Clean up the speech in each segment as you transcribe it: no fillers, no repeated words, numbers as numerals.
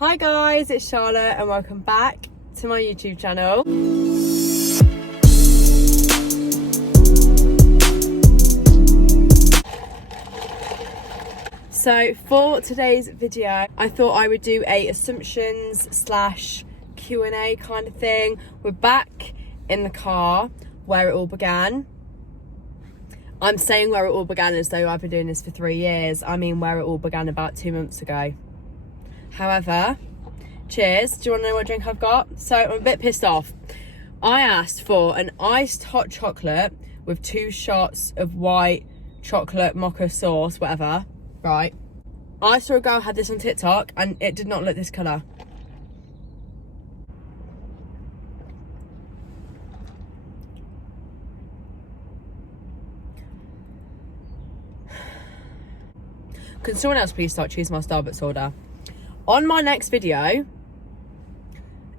Hi guys, it's Charlotte and welcome back to my YouTube channel. So for today's video, I thought I would do a assumptions slash Q&A kind of thing. We're back in the car where it all began. I'm saying where it all began as though I've been doing this for 3 years. I mean where it all began about 2 months ago. However, cheers. Do you want to know what drink I've got? So I'm a bit pissed off. I asked for an iced hot chocolate with 2 shots of white chocolate mocha sauce, whatever, right? I saw a girl had this on TikTok and it did not look this colour. Can someone else please start choosing my Starbucks order? On my next video,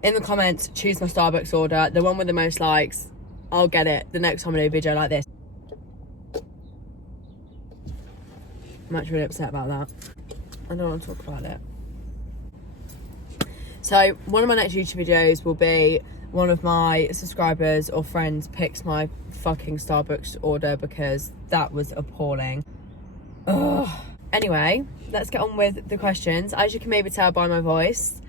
in the comments, choose my Starbucks order. The one with the most likes, I'll get it the next time I do a video like this. I'm actually really upset about that. I don't want to talk about it. So one of my next YouTube videos will be one of my subscribers or friends picks my fucking Starbucks order because that was appalling. Ugh. Anyway, let's get on with the questions. As you can maybe tell by my voice,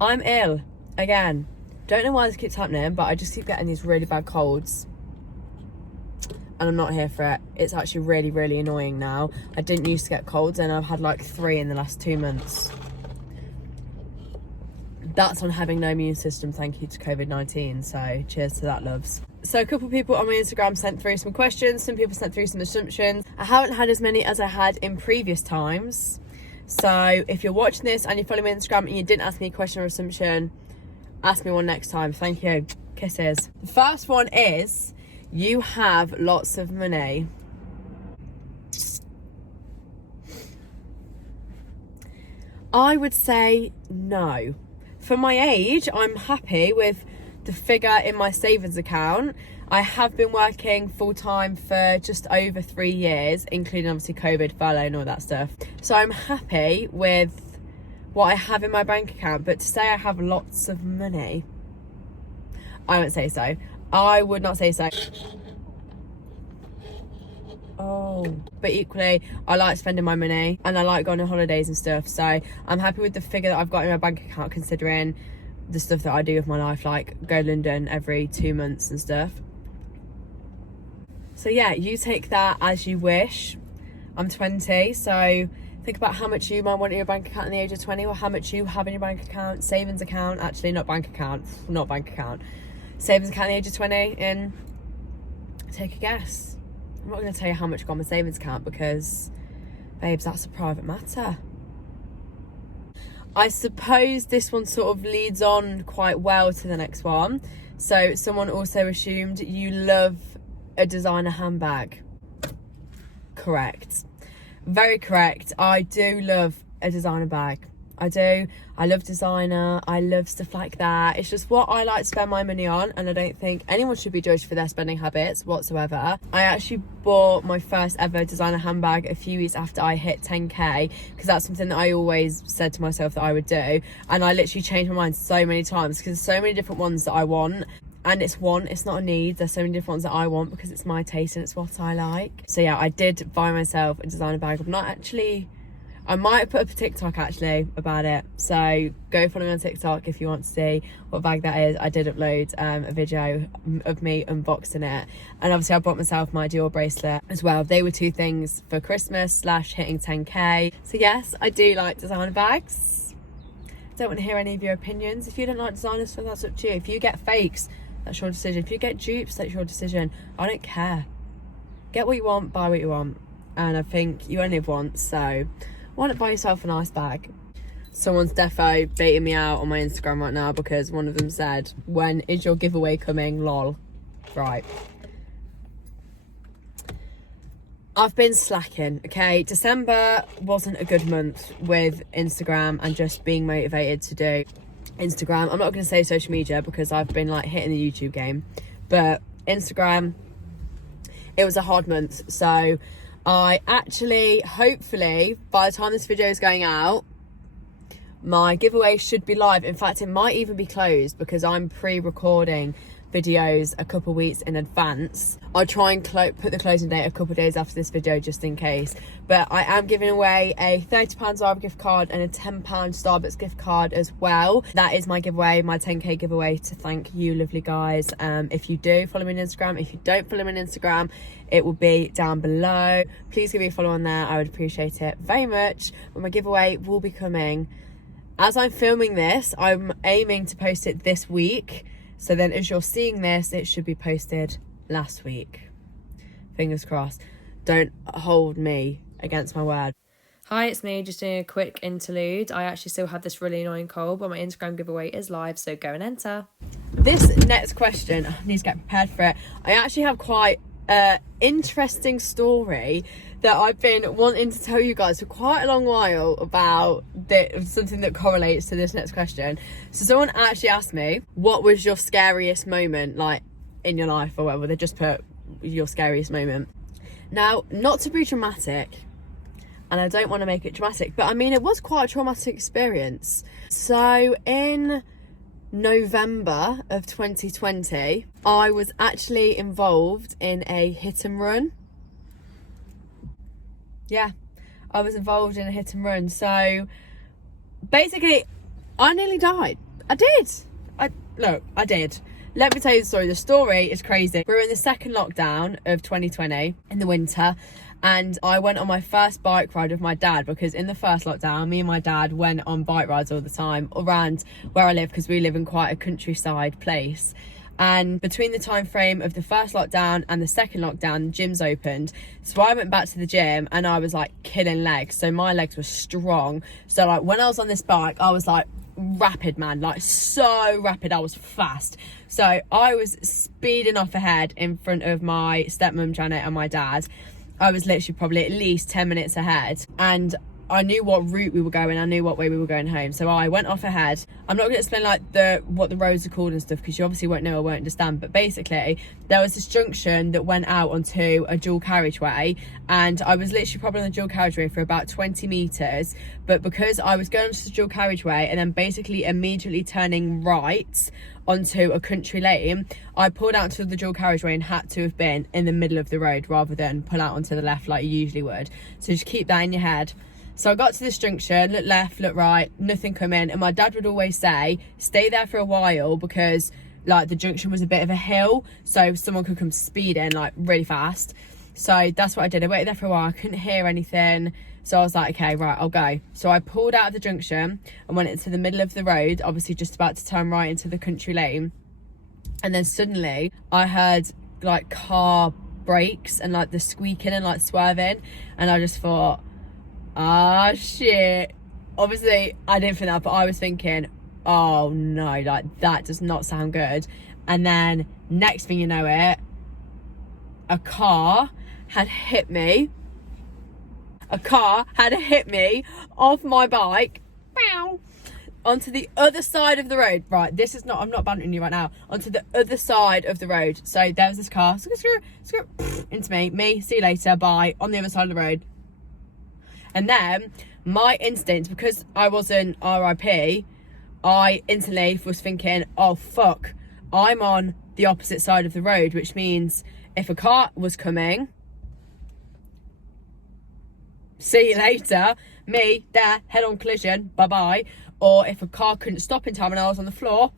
I'm ill again. Don't know why this keeps happening, but I just keep getting these really bad colds and I'm not here for it. It's actually really, really annoying now. I didn't used to get colds and I've had like 3 in the last 2 months. That's on having no immune system, thank you to COVID-19. So cheers to that, loves. So a couple of people on my Instagram sent through some questions. Some people sent through some assumptions. I haven't had as many as I had in previous times. So if you're watching this and you follow me on Instagram and you didn't ask me a question or assumption, ask me one next time. Thank you. Kisses. The first one is, you have lots of money. I would say no. For my age, I'm happy with the figure in my savings account. I have been working full-time for just over 3 years, including obviously COVID, furlough and all that stuff. So I'm happy with what I have in my bank account, but to say I have lots of money, I won't say so. I would not say so. Oh, but equally, I like spending my money and I like going on holidays and stuff. So I'm happy with the figure that I've got in my bank account, considering the stuff that I do with my life, like go to London every 2 months and stuff. So yeah, you take that as you wish. I'm 20, so think about how much you might want in your bank account at the age of 20, or how much you have in your bank account, savings account, actually not bank account, savings account at the age of 20, and take a guess. I'm not going to tell you how much got on my savings account because, babes, that's a private matter. I suppose this one sort of leads on quite well to the next one. So someone also assumed you love a designer handbag. Correct. Very correct. I do love a designer bag. I do. I love designer. I love stuff like that. It's just what I like to spend my money on, and I don't think anyone should be judged for their spending habits whatsoever. I actually bought my first ever designer handbag a few weeks after I hit 10k, because that's something that I always said to myself that I would do, and I literally changed my mind so many times because there's so many different ones that I want. And it's not a need. There's so many different ones that I want because it's my taste and it's what I like. So yeah, I did buy myself a designer bag. I might put up a TikTok actually about it, so go follow me on TikTok if you want to see what bag that is. I did upload a video of me unboxing it, and obviously I bought myself my Dior bracelet as well. They were 2 things for Christmas / hitting 10k. So yes, I do like designer bags. Don't want to hear any of your opinions. If you don't like designer stuff, that's up to you. If you get fakes, that's your decision. If you get dupes, that's your decision. I don't care. Get what you want, buy what you want, and I think you only live once, so why not buy yourself a nice bag? Someone's defo baiting me out on my Instagram right now because one of them said, when is your giveaway coming, lol. Right. I've been slacking, okay? December wasn't a good month with Instagram and just being motivated to do Instagram. I'm not going to say social media because I've been like hitting the YouTube game, but Instagram, it was a hard month. So I actually, hopefully, by the time this video is going out, my giveaway should be live. In fact, it might even be closed because I'm pre-recording videos a couple weeks in advance. I'll try and put the closing date a couple days after this video just in case. But I am giving away a £30 Zara gift card and a £10 Starbucks gift card as well. That is my giveaway, my 10k giveaway, to thank you lovely guys. If you do follow me on Instagram, if you don't follow me on Instagram, it will be down below. Please give me a follow on there, I would appreciate it very much. But my giveaway will be coming. As I'm filming this, I'm aiming to post it this week. So then as you're seeing this, it should be posted last week. Fingers crossed. Don't hold me against my word. Hi, it's me, just doing a quick interlude. I actually still have this really annoying cold, but my Instagram giveaway is live, so go and enter. This next question, I need to get prepared for it. I actually have quite an interesting story that I've been wanting to tell you guys for quite a long while about something that correlates to this next question. So someone actually asked me, what was your scariest moment, like, in your life or whatever? They just put your scariest moment. Now, not to be dramatic, and I don't want to make it dramatic, but I mean, it was quite a traumatic experience. So in November of 2020, I was actually involved in a hit and run. Yeah, I was involved in a hit and run. So basically, I nearly died. I did. I did. Let me tell you the story. The story is crazy. We were in the second lockdown of 2020 in the winter, and I went on my first bike ride with my dad, because in the first lockdown, me and my dad went on bike rides all the time around where I live, because we live in quite a countryside place. And between the time frame of the first lockdown and the second lockdown, the gyms opened. So I went back to the gym and I was like killing legs. So my legs were strong. So like when I was on this bike, I was like rapid, man, like so rapid. I was fast. So I was speeding off ahead in front of my stepmom Janet and my dad. I was literally probably at least 10 minutes ahead, and I knew what route we were going. I knew what way we were going home. So I went off ahead. I'm not going to explain like what the roads are called and stuff, because you obviously won't know or won't understand. But basically, there was this junction that went out onto a dual carriageway, and I was literally probably on the dual carriageway for about 20 metres. But because I was going to the dual carriageway and then basically immediately turning right onto a country lane, I pulled out to the dual carriageway and had to have been in the middle of the road rather than pull out onto the left like you usually would. So just keep that in your head. So I got to this junction, look left, look right, nothing coming. And my dad would always say, stay there for a while, because like the junction was a bit of a hill, so someone could come speeding like really fast. So that's what I did. I waited there for a while. I couldn't hear anything. So I was like, okay, right, I'll go. So I pulled out of the junction and went into the middle of the road, obviously just about to turn right into the country lane. And then suddenly I heard like car brakes and like the squeaking and like swerving. And I just thought, ah, shit. Obviously, I didn't think that, but I was thinking, oh no, like that does not sound good. And then next thing you know it, a car had hit me. A car had hit me off my bike, onto the other side of the road. Right, this is not, I'm not bantering you right now, onto the other side of the road. So there was this car, into me, see you later, bye, on the other side of the road. And then my instinct, because I wasn't RIP, I instantly was thinking, oh fuck, I'm on the opposite side of the road, which means if a car was coming, see you later, me there, head-on collision, bye-bye. Or if a car couldn't stop in time and I was on the floor,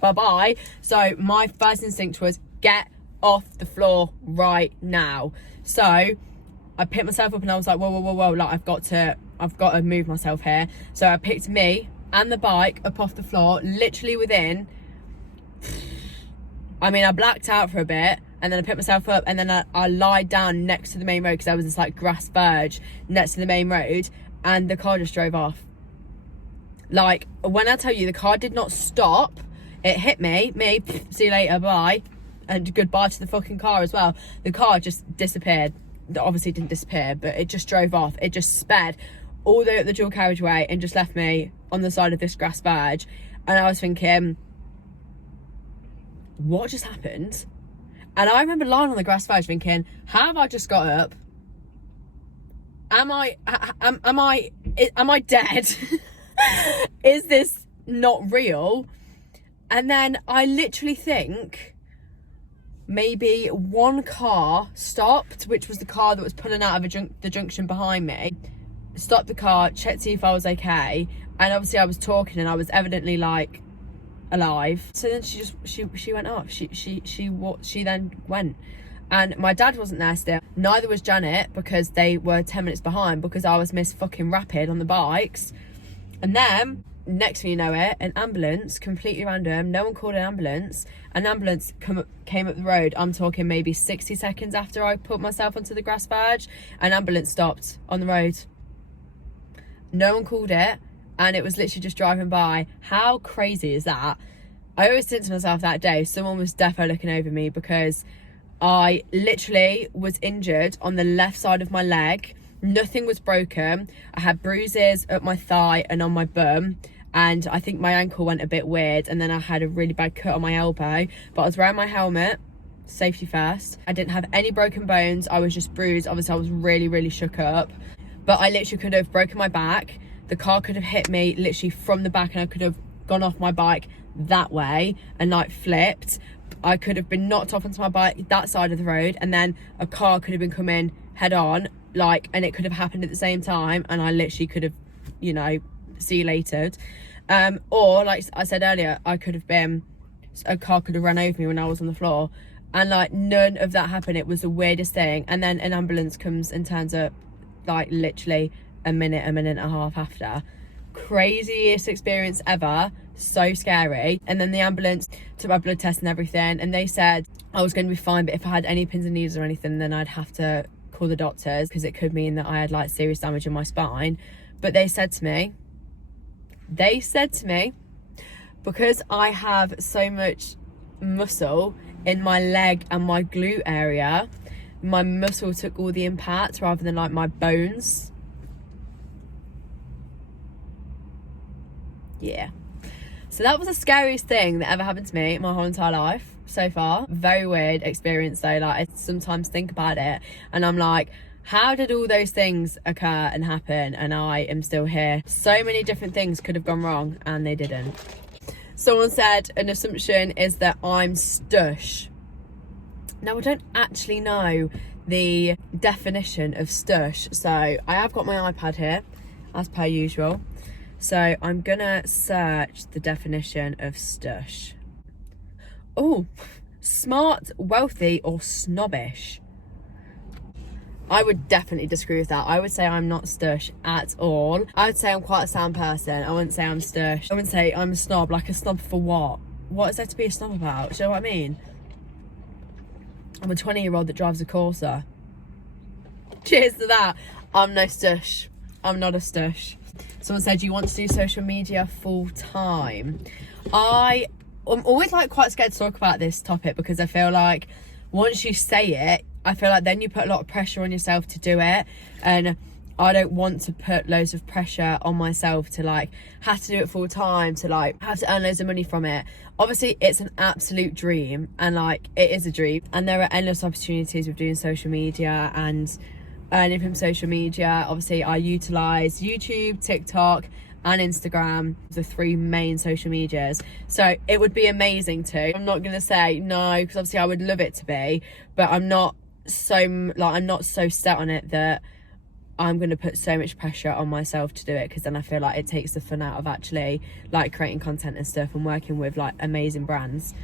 bye-bye. So my first instinct was, get off the floor right now. So I picked myself up and I was like, whoa, like I've got to move myself here. So I picked me and the bike up off the floor, literally within, I mean, I blacked out for a bit, and then I picked myself up, and then I lied down next to the main road, because there was this like grass verge next to the main road, and the car just drove off. Like, when I tell you, the car did not stop, it hit me, see you later, bye, and goodbye to the fucking car as well. The car just disappeared. Obviously it didn't disappear, but it just drove off. It just sped all the way up the dual carriageway and just left me on the side of this grass verge. And I was thinking, what just happened? And I remember lying on the grass verge thinking, how have I just got up? Am I dead? is this not real? And then I literally think maybe one car stopped, which was the car that was pulling out of the junction behind me. Stopped the car, checked to see if I was okay, and obviously I was talking and I was evidently like alive. So then she went off. She then went, and my dad wasn't there still. Neither was Janet, because they were 10 minutes behind, because I was Miss fucking Rapid on the bikes. And then next thing you know it, an ambulance, completely random, no one called an ambulance came up the road. I'm talking maybe 60 seconds after I put myself onto the grass verge. An ambulance stopped on the road, no one called it, and it was literally just driving by. How crazy is that? I always think to myself that day, someone was defo looking over me, because I literally was injured on the left side of my leg. Nothing was broken. I had bruises up my thigh and on my bum, and I think my ankle went a bit weird, and then I had a really bad cut on my elbow, but I was wearing my helmet, safety first. I didn't have any broken bones. I was just bruised. Obviously I was really shook up, but I literally could have broken my back. The car could have hit me literally from the back, and I could have gone off my bike that way and like flipped. I could have been knocked off onto my bike that side of the road, and then a car could have been coming head on, like, and it could have happened at the same time, and I literally could have, you know, see you later. Or like I said earlier, a car could have run over me when I was on the floor, and like none of that happened. It was the weirdest thing. And then an ambulance comes and turns up like literally a minute and a half after. Craziest experience ever, so scary. And then the ambulance took my blood test and everything, and they said I was going to be fine, but if I had any pins and needles or anything, then I'd have to call the doctors, because it could mean that I had like serious damage in my spine. But they said to me, because I have so much muscle in my leg and my glute area, my muscle took all the impact rather than like my bones. Yeah, so that was the scariest thing that ever happened to me my whole entire life so far. Very weird experience though. Like, I sometimes think about it and I'm like, how did all those things occur and happen and I am still here? So many different things could have gone wrong and they didn't. Someone said an assumption is that I'm stush. Now, I don't actually know the definition of stush, so I have got my iPad here as per usual, so I'm gonna search the definition of stush. Oh, smart, wealthy, or snobbish. I would definitely disagree with that. I would say I'm not stush at all. I would say I'm quite a sound person. I wouldn't say I'm stush. I wouldn't say I'm a snob. Like, a snob for what? What is there to be a snob about? Do you know what I mean? I'm a 20-year-old that drives a Corsa. Cheers to that. I'm no stush. I'm not a stush. Someone said, you want to do social media full time? I'm always like quite scared to talk about this topic, because I feel like once you say it, I feel like then you put a lot of pressure on yourself to do it, and I don't want to put loads of pressure on myself to like have to do it full time, to like have to earn loads of money from it. Obviously it's an absolute dream, and like it is a dream, and there are endless opportunities with doing social media and earning from social media. Obviously I utilize YouTube, TikTok and Instagram, the 3 main social medias, so it would be amazing to. I'm not gonna say no, because obviously I would love it to be, but I'm not so set on it that I'm going to put so much pressure on myself to do it, because then I feel like it takes the fun out of actually like creating content and stuff and working with like amazing brands.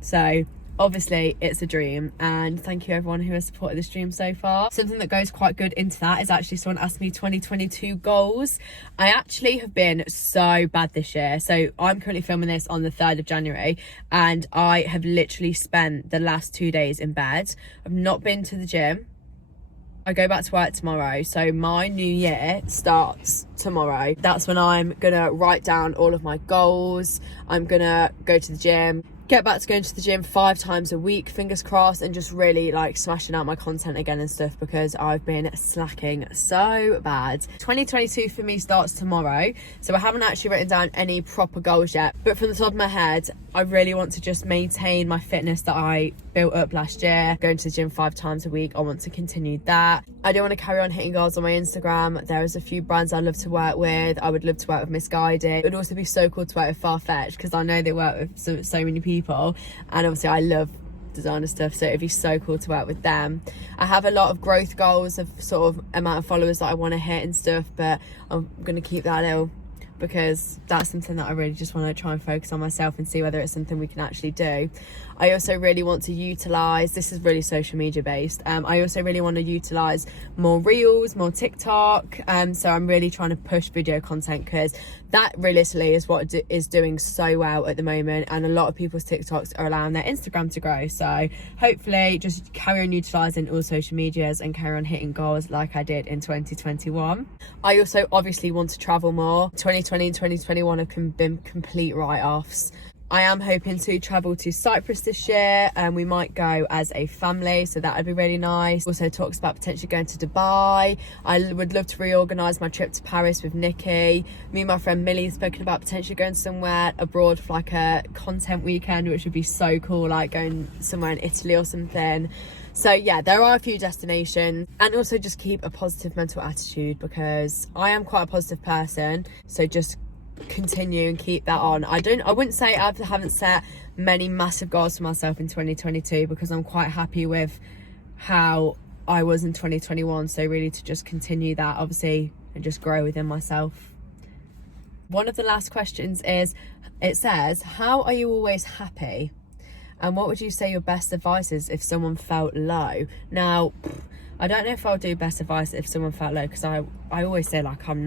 So obviously it's a dream, and thank you everyone who has supported this dream so far. Something that goes quite good into that is actually someone asked me 2022 goals. I actually have been so bad this year. So I'm currently filming this on the 3rd of January, and I have literally spent the last 2 days in bed. I've not been to the gym. I go back to work tomorrow, so my new year starts tomorrow. That's when I'm gonna write down all of my goals. I'm gonna go to the gym, get back to going to the gym 5 times a week, fingers crossed, and just really like smashing out my content again and stuff, because I've been slacking so bad. 2022 for me starts tomorrow, so I haven't actually written down any proper goals yet, but from the top of my head, I really want to just maintain my fitness that I built up last year. Going to the gym 5 times a week, I want to continue that. I do want to carry on hitting goals on my Instagram. There's a few brands I love to work with. I would love to work with Misguided. It would also be so cool to work with Farfetch, because I know they work with so many people, and obviously I love designer stuff, so it'd be so cool to work with them. I have a lot of growth goals of sort of amount of followers that I want to hit and stuff, but I'm going to keep that little, because that's something that I really just want to try and focus on myself and see whether it's something we can actually do. I also really want to utilise, this is really social media based, I also really want to utilise more reels, more TikTok, so I'm really trying to push video content, because that realistically is what is doing so well at the moment, and a lot of people's TikToks are allowing their Instagram to grow. So hopefully just carry on utilising all social medias and carry on hitting goals like I did in 2021. I also obviously want to travel more. 2020 and 2021 have been complete write-offs. I am hoping to travel to Cyprus this year, and we might go as a family, so that would be really nice. Also talks about potentially going to Dubai. I would love to reorganise my trip to Paris with Nikki. Me and my friend Millie have spoken about potentially going somewhere abroad for like a content weekend, which would be so cool, like going somewhere in Italy or something. So yeah, there are a few destinations, and also just keep a positive mental attitude, because I am quite a positive person, so just continue and keep that on. I wouldn't say I haven't set many massive goals for myself in 2022, because I'm quite happy with how I was in 2021, so really to just continue that obviously and just grow within myself. One of the last questions is, it says, how are you always happy, and what would you say your best advice is if someone felt low? Now I don't know if I'll do best advice if someone felt low, because I always say, like, I'm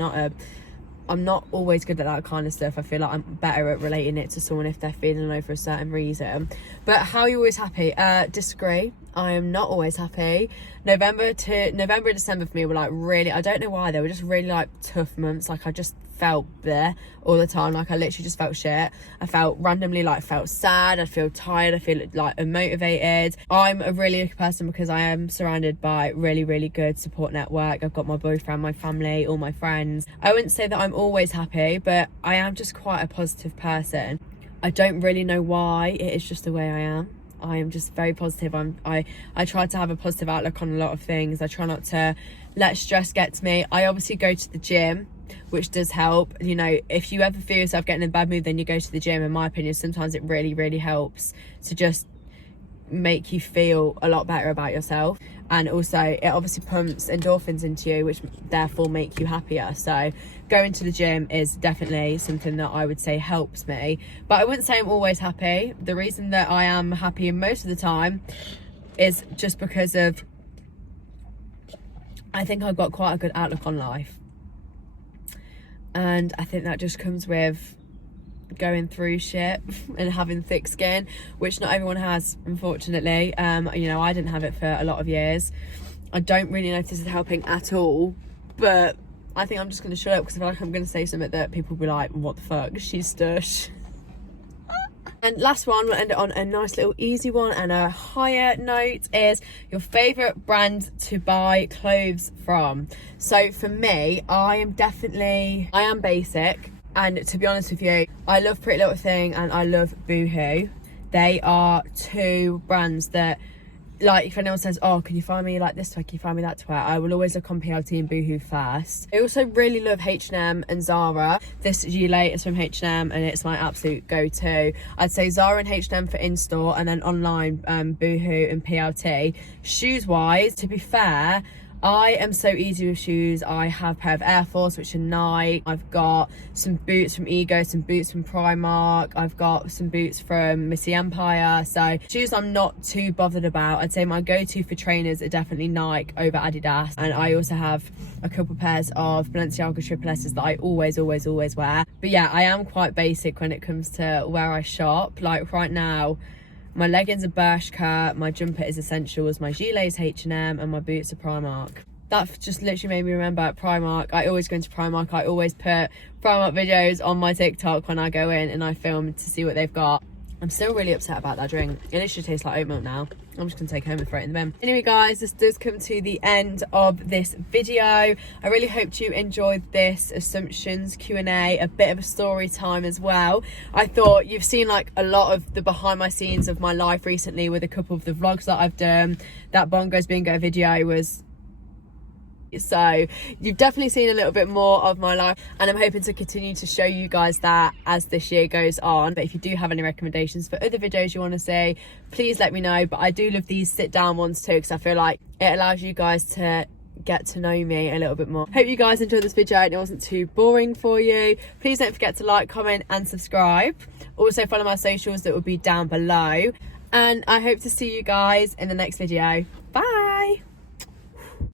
not always good at that kind of stuff. I feel like I'm better at relating it to someone if they're feeling low for a certain reason. But how are you always happy? Disagree. I am not always happy. November and December for me were like really, I don't know why, they were just really like tough months. Like I just felt there all the time. Like I literally just felt shit. I felt randomly felt sad. I feel tired. I feel like unmotivated. I'm a really lucky person because I am surrounded by really, really good support network. I've got my boyfriend, my family, all my friends. I wouldn't say that I'm always happy, but I am just quite a positive person. I don't really know why. It is just the way I am. I am just very positive. I try to have a positive outlook on a lot of things. I try not to let stress get to me. I obviously go to the gym, which does help. You know, if you ever feel yourself getting in a bad mood, then you go to the gym. In my opinion, sometimes it really, really helps to just make you feel a lot better about yourself. And also it obviously pumps endorphins into you, which therefore make you happier. So going to the gym is definitely something that I would say helps me, but I wouldn't say I'm always happy. The reason that I am happy most of the time is just because of, I think I've got quite a good outlook on life, and I think that just comes with going through shit and having thick skin, which not everyone has, unfortunately. You know, I didn't have it for a lot of years. I don't really notice it helping at all, but I think I'm just going to shut up because I feel like I'm going to say something that people will be like, what the fuck, she's stush. And last one, we'll end it on a nice little easy one and a higher note, is your favourite brand to buy clothes from. So for me, I am basic. And to be honest with you, I love Pretty Little Thing and I love Boohoo. They are two brands that, like, if anyone says, oh, can you find me like this to wear, can you find me that to wear, I will always look on PLT and Boohoo first. I also really love H&M and Zara. This gilet is from H&M and it's my absolute go-to. I'd say Zara and H&M for in-store, and then online, Boohoo and PLT. Shoes-wise, to be fair, I am so easy with shoes. I have a pair of Air Force, which are Nike. I've got some boots from Ego, some boots from Primark. I've got some boots from Missy Empire. So shoes I'm not too bothered about. I'd say my go-to for trainers are definitely Nike over Adidas. And I also have a couple pairs of Balenciaga Triple S's that I always wear. But yeah, I am quite basic when it comes to where I shop. Like right now, my leggings are Bershka, my jumper is Essentials, my gilet is H&M, and my boots are Primark. That just literally made me remember at Primark. I always go into Primark. I always put Primark videos on my TikTok when I go in and I film to see what they've got. I'm still really upset about that drink. It literally tastes like oat milk now. I'm just going to take it home and throw it in the bin. Anyway, guys, this does come to the end of this video. I really hope you enjoyed this assumptions Q&A, a bit of a story time as well. I thought you've seen like a lot of the behind my scenes of my life recently with a couple of the vlogs that I've done. That Bongos Bingo video was So you've definitely seen a little bit more of my life, and I'm hoping to continue to show you guys that as this year goes on. But if you do have any recommendations for other videos you want to see, please let me know. But I do love these sit down ones too, because I feel like it allows you guys to get to know me a little bit more. Hope you guys enjoyed this video and it wasn't too boring for you. Please don't forget to like, comment and subscribe. Also follow my socials that will be down below, and I hope to see you guys in the next video. Bye.